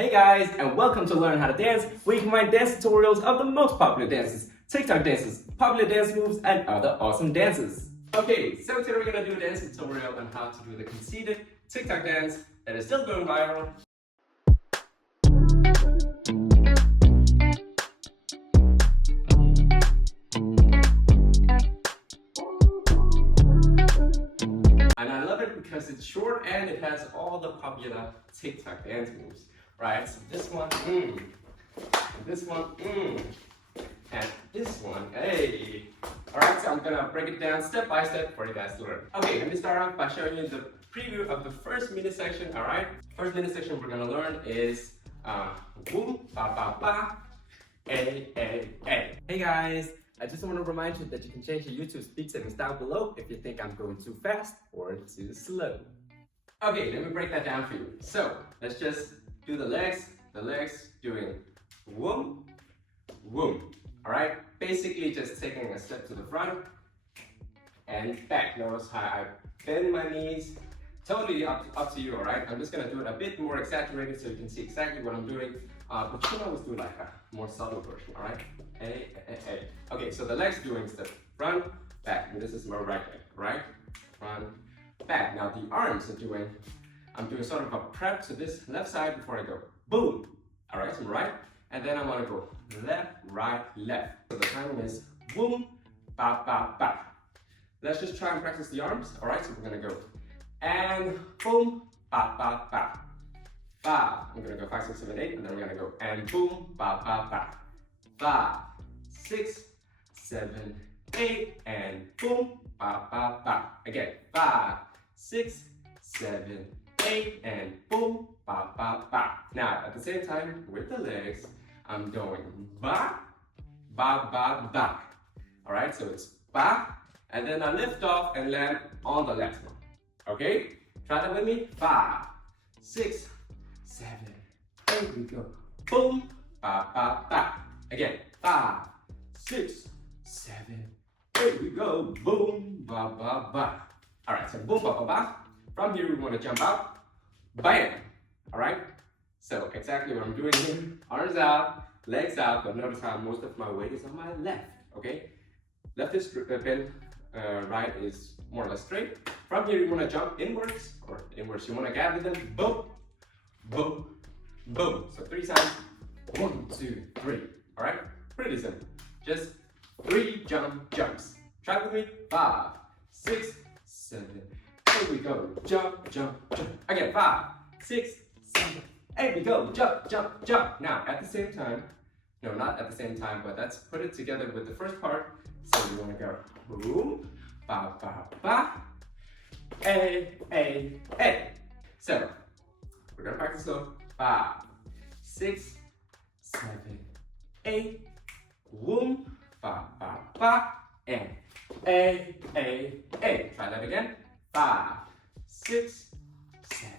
Hey guys, and welcome to Learn How to Dance, where you can find dance tutorials of the most popular dances, TikTok dances, popular dance moves, and other awesome dances. Okay, so today we're gonna do a dance tutorial on how to do the conceited TikTok dance that is still going viral. And I love it because it's short and it has all the popular TikTok dance moves, right? So this one, and this one, and this one, hey. All right, so I'm gonna break it down step by step for you guys to learn. Okay, let me start off by showing you the preview of the first mini section, all right? First mini section we're gonna learn is boom, ba, ba, ba, a, a. Hey guys, I just want to remind you that you can change your YouTube speed settings down below if you think I'm going too fast or too slow. Okay, let me break that down for you. So, let's just do the legs doing whoom, whoom. Alright, basically just taking a step to the front and back. Notice how I bend my knees. Totally up to you, alright? I'm just gonna do it a bit more exaggerated so you can see exactly what I'm doing. But you can always do like a more subtle version, alright? A. Okay, so the legs doing step front, back, and this is my right leg, right? Front, back. Now the arms are doing, I'm doing sort of a prep to this left side before I go boom. Alright, so right, and then I want to go left, right, left. So the timing is boom, ba, ba, ba. Let's just try and practice the arms. Alright, so we're gonna go and boom, ba, ba, ba. Ba. I'm gonna go 5, 6, 7, 8, and then we're gonna go and boom, ba, ba, ba. 5, 6, 7, 8, and boom, ba, ba, ba. Again, 5, 6, 7, 8, and boom, ba, ba, ba. Now, at the same time, with the legs, I'm going ba, ba, ba, ba. All right, so it's ba, and then I lift off and land on the left one. Okay, try that with me. 5, 6, 7, 8. We go boom, ba, ba, ba. Again, 5, 6, 7, 8. We go boom, ba, ba, ba. All right, so boom, ba, ba, ba. From here, we want to jump out, bam. All right. So exactly what I'm doing here: arms out, legs out. But notice how most of my weight is on my left. Okay. Left is bent, right is more or less straight. From here, you want to jump inwards or inwards. You want to gather them. Boom, boom, boom. So 3 times. 1, 2, 3. All right. Pretty simple. Just 3 jumps. Try with me. 5, 6, 7. Here we go. Jump, jump, jump. Again. 5, 6, 7. Here we go. Jump, jump, jump. Now at the same time. No, not at the same time, but let's put it together with the first part. So we want to go boom, ba, ba, ba. A. So we're gonna practice slow. 5, 6, 7, 8. Boom, ba, ba, ba. And A. Try that again. 5, 6, 7,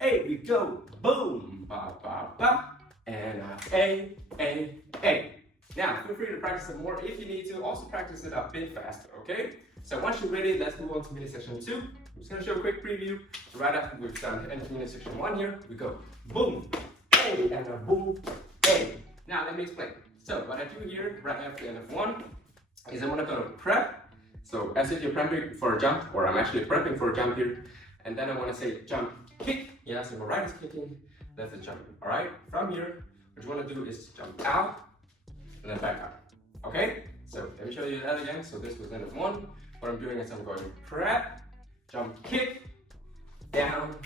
8. We go boom, ba, ba, ba. And A. Now, feel free to practice it more if you need to. Also practice it a bit faster, okay? So once you're ready, let's move on to mini section 2. I'm just gonna show a quick preview. Right after we've done the end of mini section 1 here, we go boom, A, and a boom, A. Now let me explain. So what I do here, right after the end of 1, is I'm gonna go prep. So as if you're prepping for a jump, or I'm actually prepping for a jump here. And then I wanna say jump, kick. Yeah, so my right is kicking, left is jumping, all right? From here, what you wanna do is jump out, and then back up. Okay? So let me show you that again. So this was end of 1. What I'm doing is I'm going prep, jump, kick, down,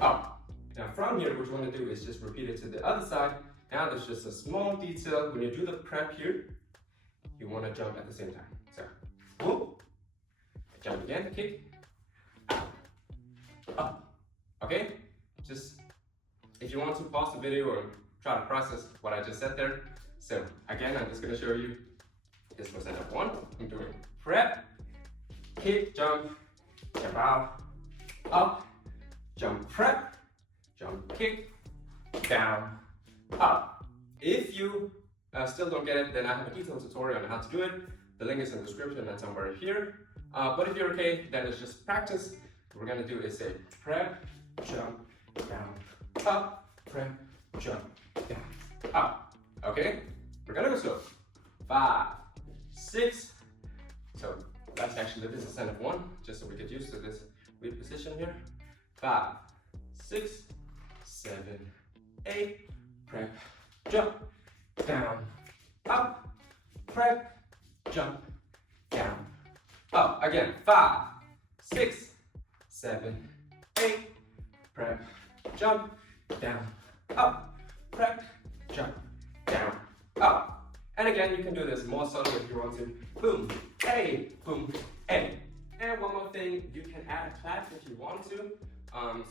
up. Now from here, what you want to do is just repeat it to the other side. Now there's just a small detail. When you do the prep here, you want to jump at the same time. So, whoop, jump again, kick, out, up. Okay? Just, if you want to pause the video or try to process what I just said there. So again, I'm just gonna show you. This was end of 1. I'm doing prep, kick, jump out, up, jump, prep, jump, kick, down, up. If you still don't get it, then I have a detailed tutorial on how to do it. The link is in the description and somewhere here. But if you're okay, then it's just practice. What we're gonna do is say prep, jump, down, up, prep, jump, down, up. Okay? We're gonna go slow. 5, 6. So let's actually lift this instead of 1, just so we get used to this weird position here. 5, 6, 7, 8. Prep, jump, down, up. Prep, jump, down, up. Again. 5, 6, 7, 8. Prep, jump, down, up. Prep, jump, down, up. And again, you can do this more subtle if you want to. Boom, A, boom, A. And one more thing, you can add a clap if you want to.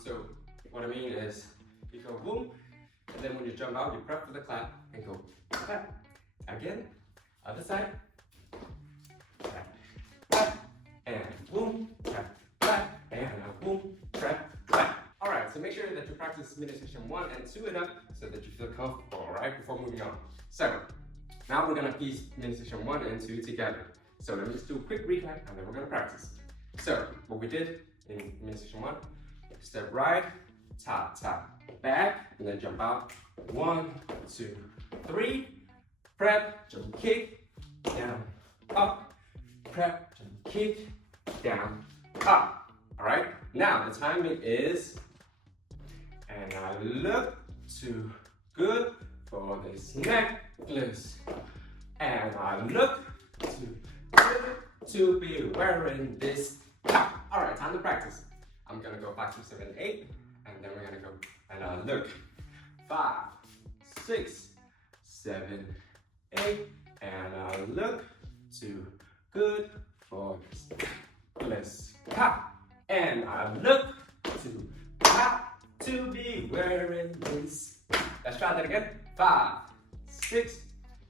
So what I mean is, you go boom, and then when you jump out, you prep for the clap and go clap. Again, other side. Clap, clap, and boom, clap, clap, and boom, clap, clap. All right, so make sure that you practice midsection 1 and 2 enough so that you feel comfortable, all right, before moving on. So now we're gonna piece midsection 1 and 2 together. So let me just do a quick recap and then we're gonna practice. So what we did in midsection 1, step right, tap, tap, back, and then jump out. 1, 2, 3. Prep, jump, kick, down, up. Prep, jump, kick, down, up. All right, now the timing is, and I look to good for this necklace. And I look to be wearing this cap. All right, time to practice. I'm gonna go 5, 6, 7, 8, and then we're gonna go, and I look. 5, 6, 7, 8, and I look to good for this cap. And I look to be wearing this. Let's try that again. 5, 6,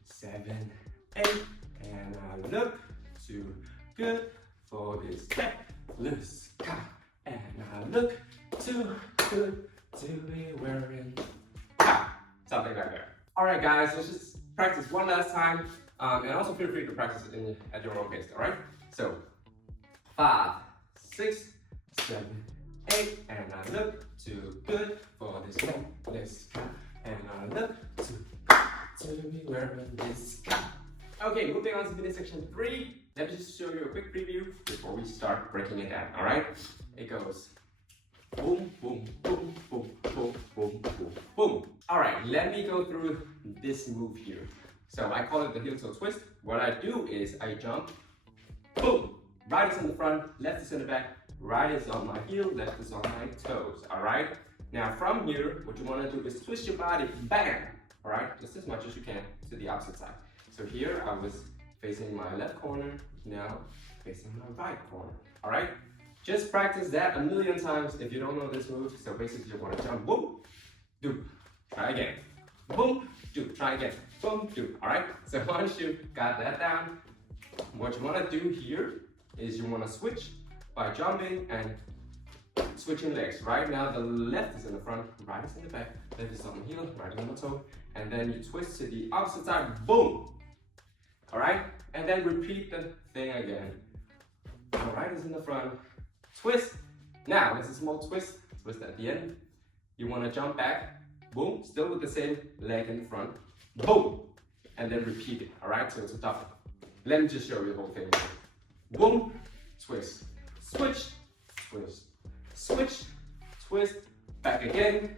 7, 8, and I look to good for this necklace. And I look too good to be wearing something like that. All right, guys, let's just practice one last time, and also feel free to practice it at your own pace. All right. So 5, 6, 7, 8, and I look too good for this necklace. And I look to be wearing this cap. Okay, moving on to midsection 3. Let me just show you a quick preview before we start breaking it down, all right? It goes boom, boom, boom, boom, boom, boom, boom, boom. All right, let me go through this move here. So I call it the heel toe twist. What I do is I jump, boom. Right is in the front, left is in the back. Right is on my heel, left is on my toes, all right? Now from here, what you wanna do is twist your body, bam, all right? Just as much as you can to the opposite side. So here I was facing my left corner, now facing my right corner, all right? Just practice that a million times if you don't know this move. So basically you wanna jump, boom, do, try again. Boom, do, try again. Boom, do, all right? So once you got that down, what you wanna do here is you wanna switch by jumping and switching legs. Right now the left is in the front, right is in the back, left is on the heel, right is on the toe, and then you twist to the opposite side, boom. All right, and then repeat the thing again. The right is in the front, twist. Now there's a small twist at the end. You want to jump back, boom, still with the same leg in the front, boom, and then repeat it. All right, so it's a double. Let me just show you the whole thing. Boom, twist, switch, twist, switch, twist, back again,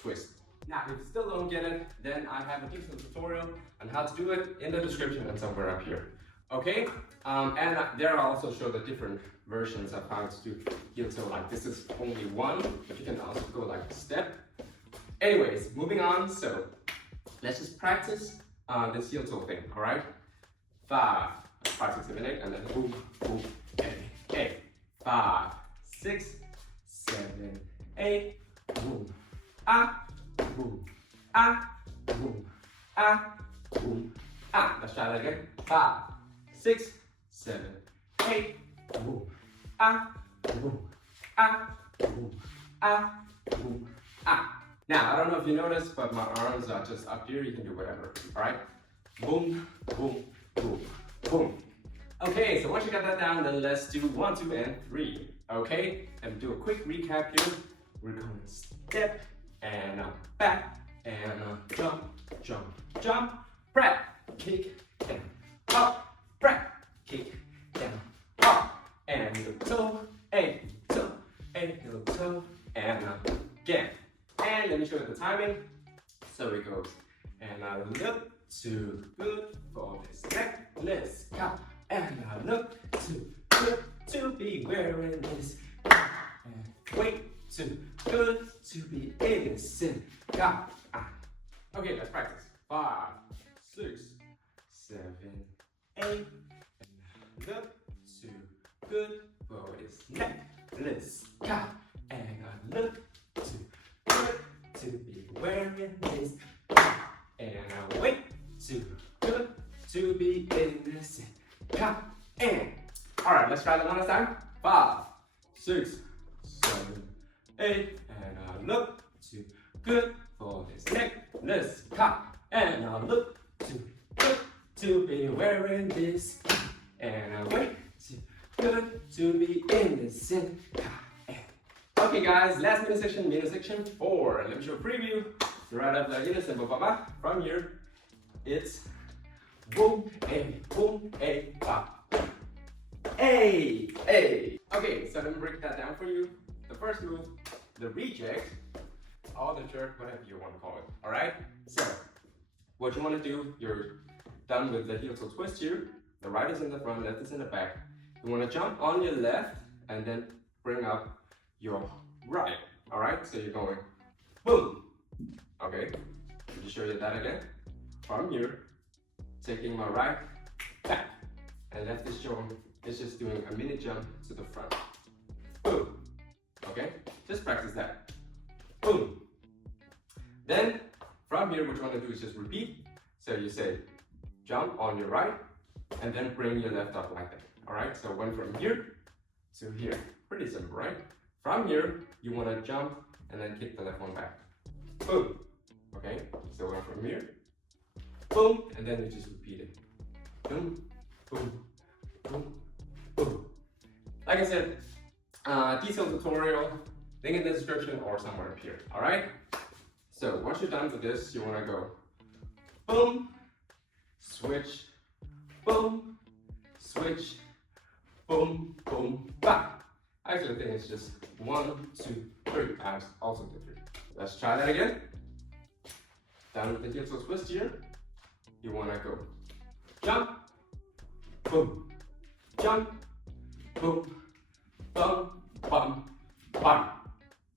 twist. Now, if you still don't get it, then I have a detailed tutorial on how to do it in the description and somewhere up here. Okay? And there I also show the different versions of how to do heel toe. Like this is only one, but you can also go like a step. Anyways, moving on. So let's just practice this heel toe thing. All right? 5, 6, 7, 8, and then boom, boom, 8. 5, 6, 7, 8, boom, ah. Boom, ah, boom, ah, boom, ah. Let's try that again. 5, 6, 7, 8, boom, ah, boom, ah, boom, ah, boom, ah. Now, I don't know if you noticed, but my arms are just up here. You can do whatever, all right? Boom, boom, boom, boom. Okay, so once you got that down, then let's do 1, 2, and 3. Okay, and do a quick recap here. We're going to step, and back, and jump, jump, jump, prep, kick, down, up, prep, kick, down, up, and heel toe, a toe, a heel toe, and again. And let me show you the timing. So it goes, and I look too good for this necklace, and I look too good to be wearing this, and wait too good to be innocent. Okay, let's practice. 5, 6, 7, 8, and I look too good for this necklace, and I look too good to be wearing this, and I wait too good to be innocent. And all right, let's try that one last time. 5, 6, 7, 8, and I look too good for this necklace, and I look too good to be wearing this, and I wait too good to be innocent. Okay guys, last mini section 4. Let me show a preview. Right after innocent, from here, it's boom, a, pop. A. Okay, so let me break that down for you. The first move, the reject, or the jerk, whatever you want to call it. All right. So, what you want to do? You're done with the heel toe twist here. The right is in the front, left is in the back. You want to jump on your left and then bring up your right. All right. So you're going boom. Okay. Let me show you that again. From here, taking my right back, and left is showing. It's just doing a mini jump to the front. Boom. Okay, just practice that. Boom. Then from here, what you want to do is just repeat. So you say jump on your right, and then bring your left up like that. All right. So went from here to here. Pretty simple, right? From here, you want to jump and then kick the left one back. Boom. Okay. So went from here. Boom, and then you just repeat it. Boom, boom, boom, boom. Like I said, detailed tutorial, link in the description or somewhere up here. All right. So once you're done with this, you want to go boom, switch, boom, switch, boom, boom, back. Actually, I think it's just 1, 2, 3 times. Also the 3. Let's try that again. Down with the heel toe twist here. You want to go jump, boom, jump, boom, bum, bum, bum.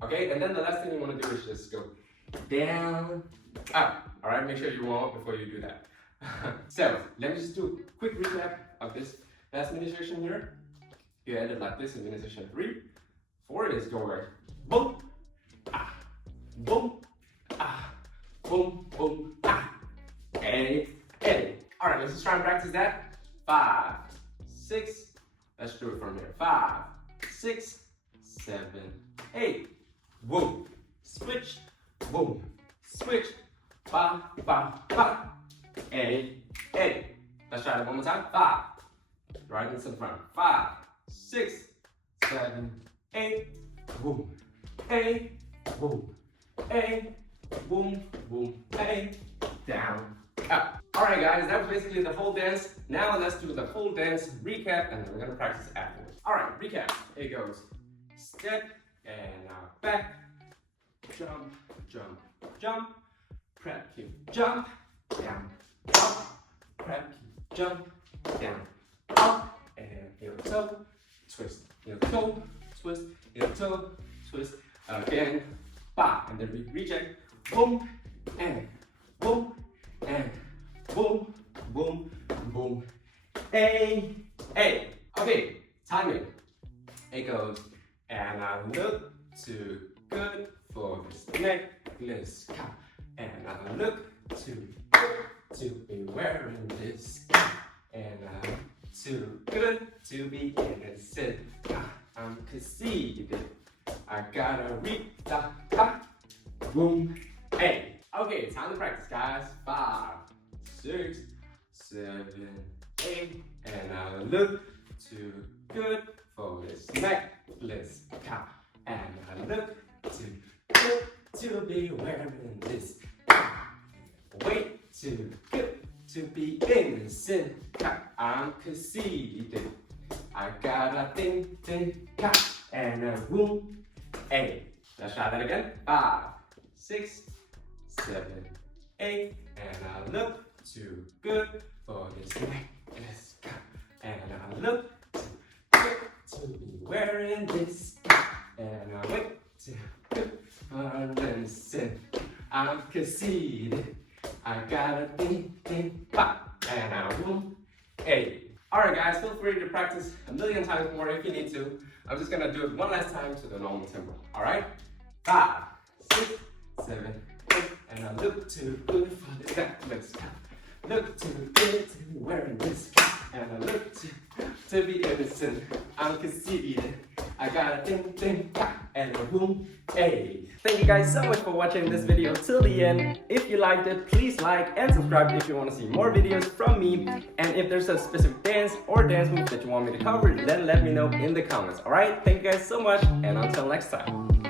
Okay, and then the last thing you want to do is just go down, up. All right, make sure you warm up before you do that. So let me just do a quick recap of this last mini section here. You ended like this in mini section 3. 4 is going boom, ah, boom, ah, boom, boom, ah. A. All right, let's just try and practice that. 5, 6. Let's do it from here. 5, 6, 7, 8. Boom. Switch. Boom. Switch. Ba, ba, ba. A. Let's try it one more time. 5. Right into the front. 5, 6, 7, 8. Boom. A. Boom. A. Boom. Boom. A. Down. Up. Alright guys, that was basically the whole dance. Now let's do the full dance recap and then we're gonna practice afterwards. Alright, recap. It goes step and back, jump, jump, jump, prep, kick, jump, down, up, prep, kick, jump, down, up, and heel toe, twist, heel toe, twist, heel toe, twist, again, ba, and then we reject, boom, and boom, and boom, boom, boom, A. Okay, timing. It goes, and I look too good for this necklace, and I look too good to be wearing this, and I'm too good to be innocent. I'm conceited. I gotta read the boom, A. Okay, time to practice, guys. 5, 6, 7, 8, and I look too good for this necklace, and I look too good to be wearing this, Way too good to be innocent. I'm conceited. I got a think, and a room. Hey, let's try that again. 5, 6, 7, 8, and I look too good for this necklace. And I look too good to be wearing this. And I wait too good for innocent. I'm conceited. I got a think, pop, and I won't. Hey. Alright guys, feel free to practice a million times more if you need to. I'm just gonna do it one last time to the normal tempo. Alright? 5, 6, 7, 8, and I look too good for this necklace. Look too good to be wearing this. And I look too good to be innocent. I'm conceited. I got a think, and a boom, hey. Thank you guys so much for watching this video till the end. If you liked it, please like and subscribe if you want to see more videos from me. And if there's a specific dance or dance move that you want me to cover, then let me know in the comments. Alright, thank you guys so much, and until next time.